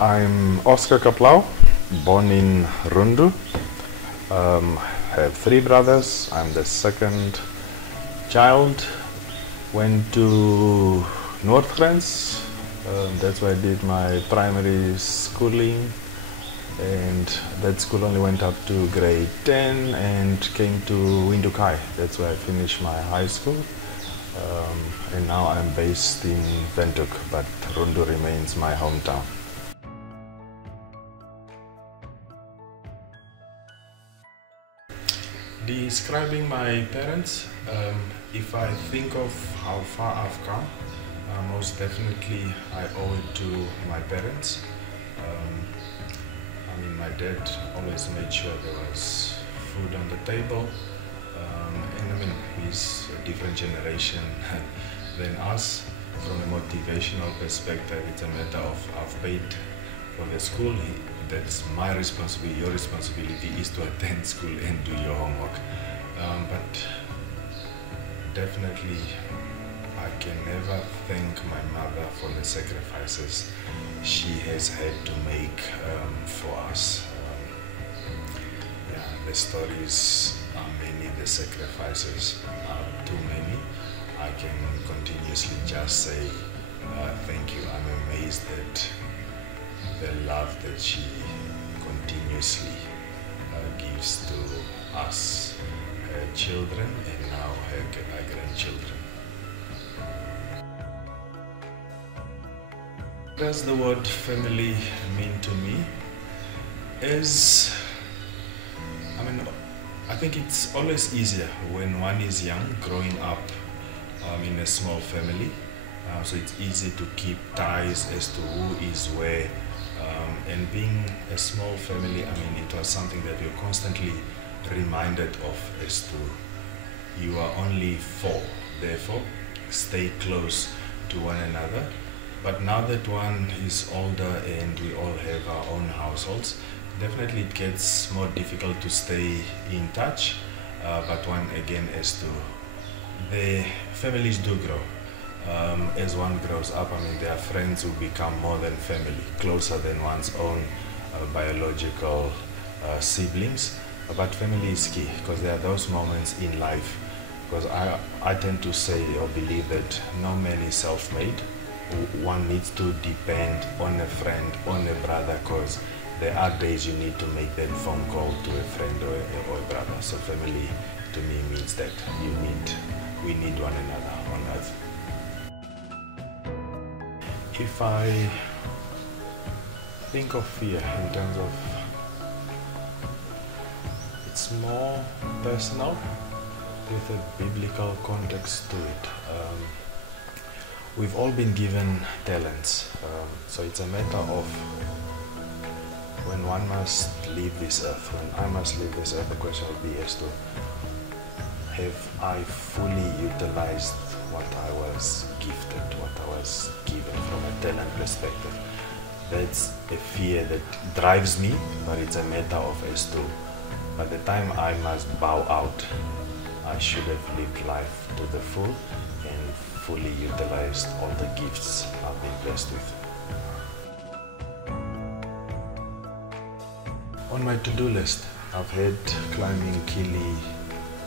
I'm Oscar Capelao, born in Rundu. Have three brothers. I'm the second child. Went to Noordgrens. That's where I did my primary schooling, and that school only went up to grade 10 and came to Windhoek High. That's where I finished my high school. And now I'm based in Windhoek, but Rundu remains my hometown. Describing my parents, if I think of how far I've come, most definitely I owe it to my parents. My dad always made sure there was food on the table, and he's a different generation than us. From a motivational perspective, it's a matter of I've paid for the school. That's my responsibility. Your responsibility is to attend school and do your homework. But definitely, I can never thank my mother for the sacrifices she has had to make for us. The stories are many, the sacrifices are too many. I can continuously just say thank you. I'm amazed at the love that she continuously gives to us, her children, and now her grandchildren. What does the word family mean to me? I think it's always easier when one is young, growing up in a small family. So it's easy to keep ties as to who is where. And being a small family, it was something that you're constantly reminded of as to you are only four. Therefore, stay close to one another. But now that one is older and we all have our own households, definitely it gets more difficult to stay in touch. But one again, as to the families do grow. As one grows up, there are friends who become more than family, closer than one's own biological siblings. But family is key, because there are those moments in life, because I tend to say or believe that no man is self-made. One needs to depend on a friend, on a brother, because there are days you need to make that phone call to a friend or a brother. So family to me means that we need one another on earth. If I think of fear in terms of, it's more personal with a biblical context to it. We've all been given talents, so it's a matter of when one must leave this earth, when I must leave this earth, the question will be as to have I fully utilized what I was gifted, what I was given from a talent perspective. That's a fear that drives me, but it's a matter of as to by the time I must bow out, I should have lived life to the full and fully utilized all the gifts I've been blessed with. On my to-do list, I've had climbing Kili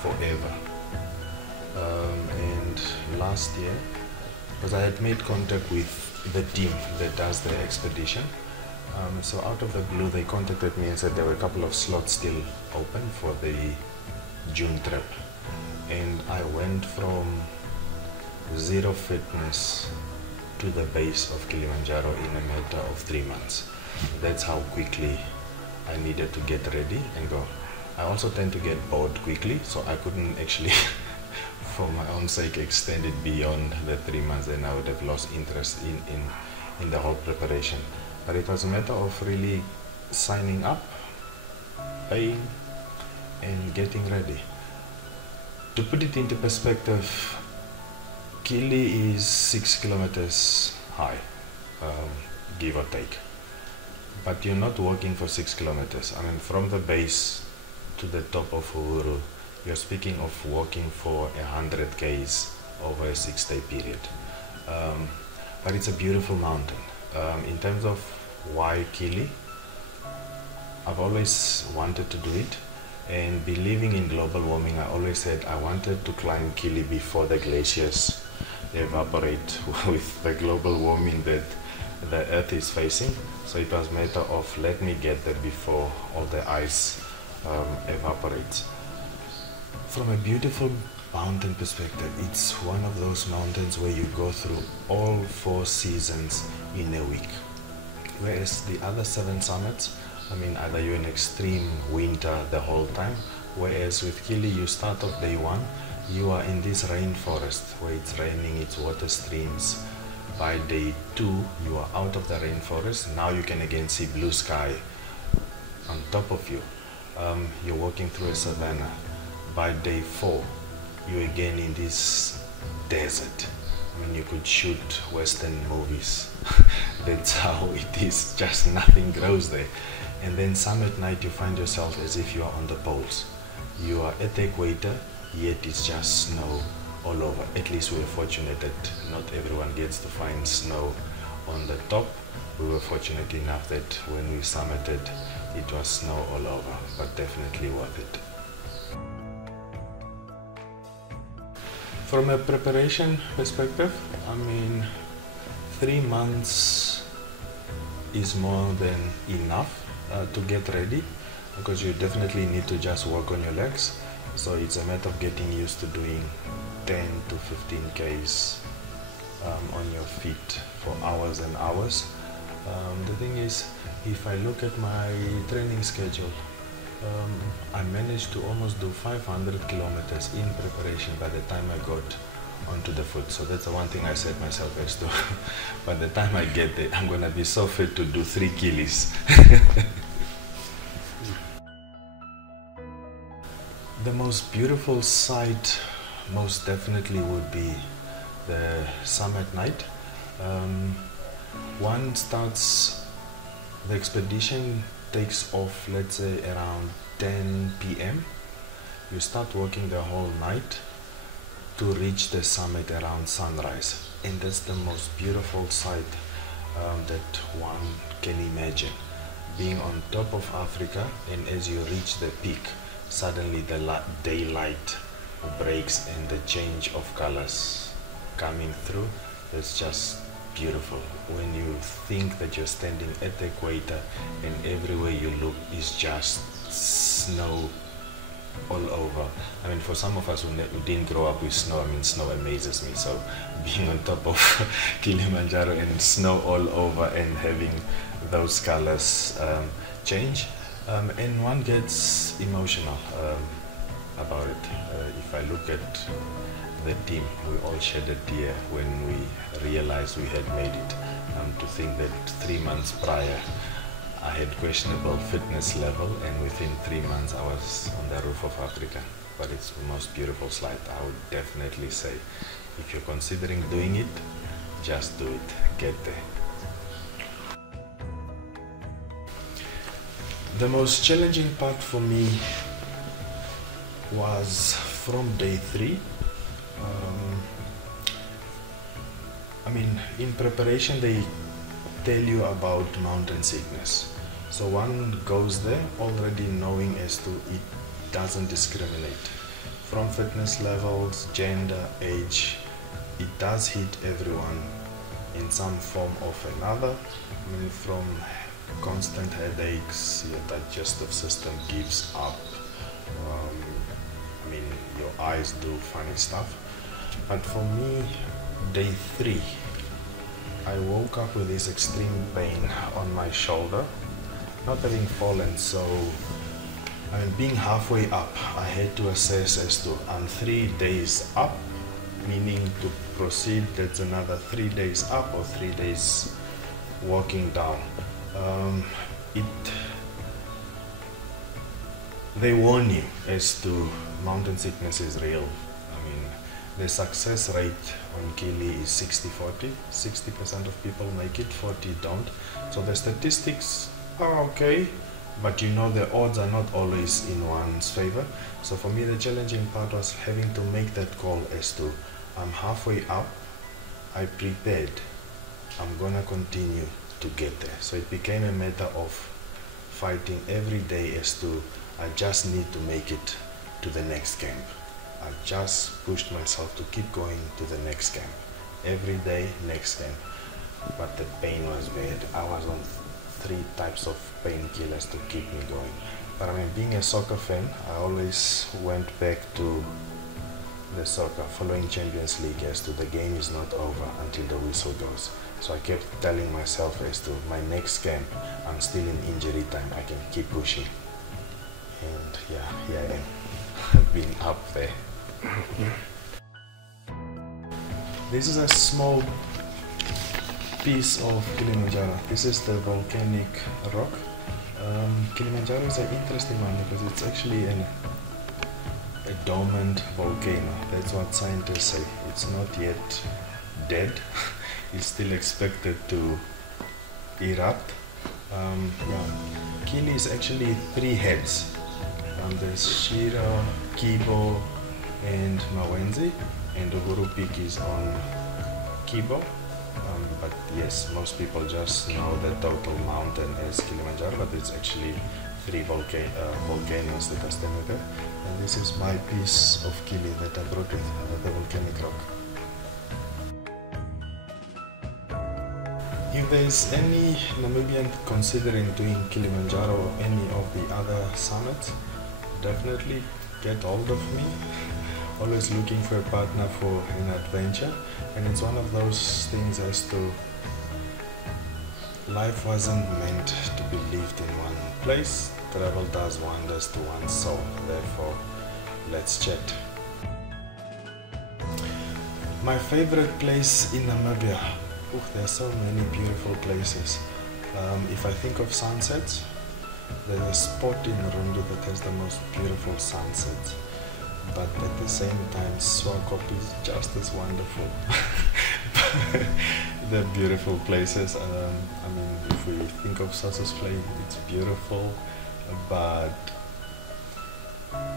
forever. And last year, because I had made contact with the team that does the expedition, so out of the blue they contacted me and said there were a couple of slots still open for the June trip. And I went from zero fitness to the base of Kilimanjaro in a matter of 3 months. That's how quickly I needed to get ready and go. I also tend to get bored quickly, so I couldn't actually for my own sake extend it beyond the 3 months, and I would have lost interest in the whole preparation. But it was a matter of really signing up, paying, and getting ready. To put it into perspective, Kili is 6 kilometers high, give or take. But you're not walking for 6 kilometers. From the base to the top of Uhuru, you're speaking of walking for 100 k's over a 6-day period. But it's a beautiful mountain. In terms of Why Kili? I've always wanted to do it, and believing in global warming, I always said I wanted to climb Kili before the glaciers evaporate with the global warming that the earth is facing. So it was a matter of let me get there before all the ice evaporates. From a beautiful mountain perspective, it's one of those mountains where you go through all 4 seasons in a week. Whereas the other 7 summits, either you're in extreme winter the whole time, whereas with Kili you start off day 1, you are in this rainforest where it's raining, it's water streams. By day 2, you are out of the rainforest. Now you can again see blue sky on top of you. You're walking through a savanna. By day 4, you're again in this desert. You could shoot Western movies. That's how it is, just nothing grows there. And then summit night, you find yourself as if you are on the poles. You are at the equator, yet it's just snow all over. At least we're fortunate that not everyone gets to find snow on the top. We were fortunate enough that when we summited, it was snow all over, but definitely worth it. From a preparation perspective, 3 months is more than enough to get ready, because you definitely need to just work on your legs. So it's a matter of getting used to doing 10 to 15 Ks on your feet for hours and hours. The thing is, if I look at my training schedule, I managed to almost do 500 kilometers in preparation by the time I got onto the foot. So that's the one thing I set myself as to by the time I get there, I'm gonna be so fit to do 3 kilis. The most beautiful sight most definitely would be the summit night. One starts, the expedition takes off, let's say around 10 p.m. You start working the whole night to reach the summit around sunrise, and that's the most beautiful sight that one can imagine. Being on top of Africa, and as you reach the peak, suddenly the daylight breaks and the change of colors coming through. It's just beautiful. When you think that you're standing at the equator and everywhere you look is just snow all over. For some of us who didn't grow up with snow, snow amazes me. So being on top of Kilimanjaro and snow all over and having those colors change, and one gets emotional about it. If I look at the team, we all shed a tear when we realized we had made it. To think that 3 months prior I had questionable fitness level, and within 3 months I was on the roof of Africa. But it's the most beautiful sight. I would definitely say, if you're considering doing it, just do it, get there. The most challenging part for me was from day 3. In preparation they tell you about mountain sickness. So one goes there already knowing as to it doesn't discriminate. From fitness levels, gender, age, it does hit everyone in some form or another. From constant headaches, your digestive system gives up. Your eyes do funny stuff. But for me, day 3, I woke up with this extreme pain on my shoulder, not having fallen. So being halfway up, I had to assess as to I'm 3 days up, meaning to proceed, that's another 3 days up or 3 days walking down. They warn you as to mountain sickness is real. The success rate on Kili is 60-40. 60% of people make it, 40 don't. So the statistics are okay, but the odds are not always in one's favor. So for me, the challenging part was having to make that call as to I'm halfway up, I prepared, I'm gonna continue. to get there. So it became a matter of fighting every day as to I just need to make it to the next camp. I just pushed myself to keep going to the next camp. Every day, next camp. But the pain was bad. I was on 3 types of painkillers to keep me going. But I mean, being a soccer fan, I always went back to the soccer, following Champions League, as to the game is not over until the whistle goes. So I kept telling myself as to my next camp, I'm still in injury time, I can keep pushing. And yeah, here I am. I've been up there. This is a small piece of Kilimanjaro. This is the volcanic rock. Kilimanjaro is an interesting one because it's actually a dormant volcano. That's what scientists say. It's not yet dead. It's still expected to erupt. Kili is actually 3 heads. There's Shira, Kibo, and Mawenzi, and Uhuru Peak is on Kibo. But yes, most people just know the total mountain as Kilimanjaro, but it's actually 3 volcanoes that are standing there. And this is my piece of Kili that I brought with the volcanic rock. If there's any Namibian considering doing Kilimanjaro or any of the other summits, definitely get hold of me. Always looking for a partner for an adventure, and it's one of those things as to life wasn't meant to be lived in one place. Travel does wonders to one's soul. Therefore, let's chat. My favorite place in Namibia. There's so many beautiful places. If I think of sunsets, there's a spot in Rundu that has the most beautiful sunsets. But at the same time, Swakop is just as wonderful. They're beautiful places. I mean, if we think of Sossusvlei, it's beautiful. But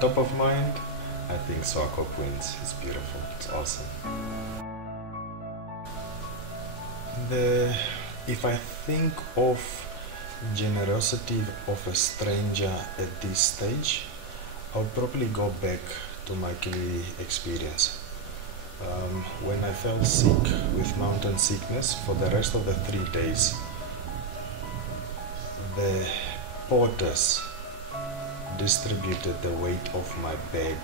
top of mind, I think Swakop wins. It's beautiful. It's awesome. If I think of generosity of a stranger at this stage, I'll probably go back to my Kili experience. When I fell sick with mountain sickness for the rest of the 3 days, the porters distributed the weight of my bag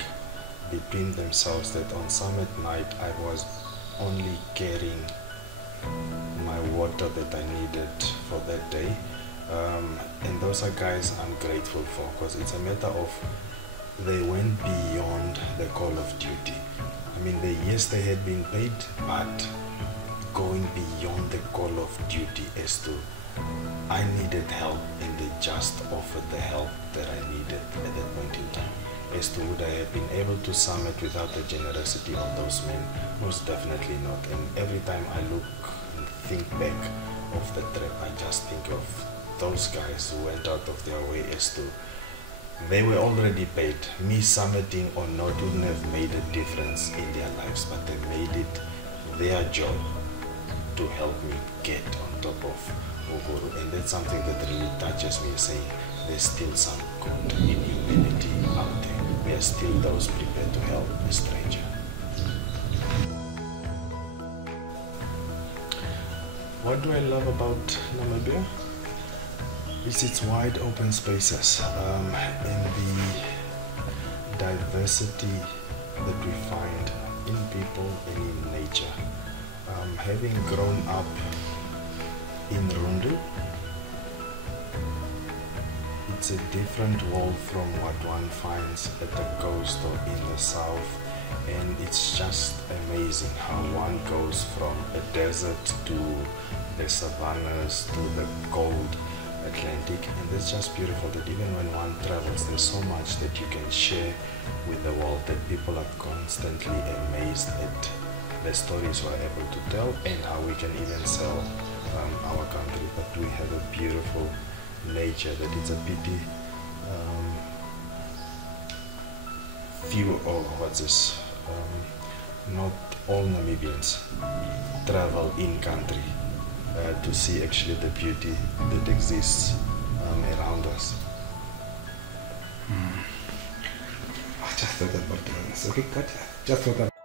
between themselves, that on summit night I was only carrying my water that I needed for that day. And those are guys I'm grateful for, because it's a matter of they went beyond the call of duty. I mean, yes, they had been paid, but going beyond the call of duty as to I needed help, and they just offered the help that I needed at that point in time. As to would I have been able to summit without the generosity of those men? Most definitely not. And every time I look and think back of the trip, I just think of those guys who went out of their way as to they were already paid. Me summiting or not wouldn't have made a difference in their lives, but they made it their job to help me get on top of Uhuru. And that's something that really touches me, saying there's still some good in humanity out there. There are still those prepared to help a stranger. What do I love about Namibia? It's its wide open spaces and the diversity that we find in people and in nature. Having grown up in Rundu, it's a different world from what one finds at the coast or in the south, and it's just amazing how one goes from a desert to the savannas to the cold Atlantic, and it's just beautiful that even when one travels, there's so much that you can share with the world, that people are constantly amazed at the stories we're able to tell and how we can even sell our country. But we have a beautiful nature that it's a pity not all Namibians travel in country to see actually the beauty that exists around us. I just thought about this. Okay, cut. Just thought about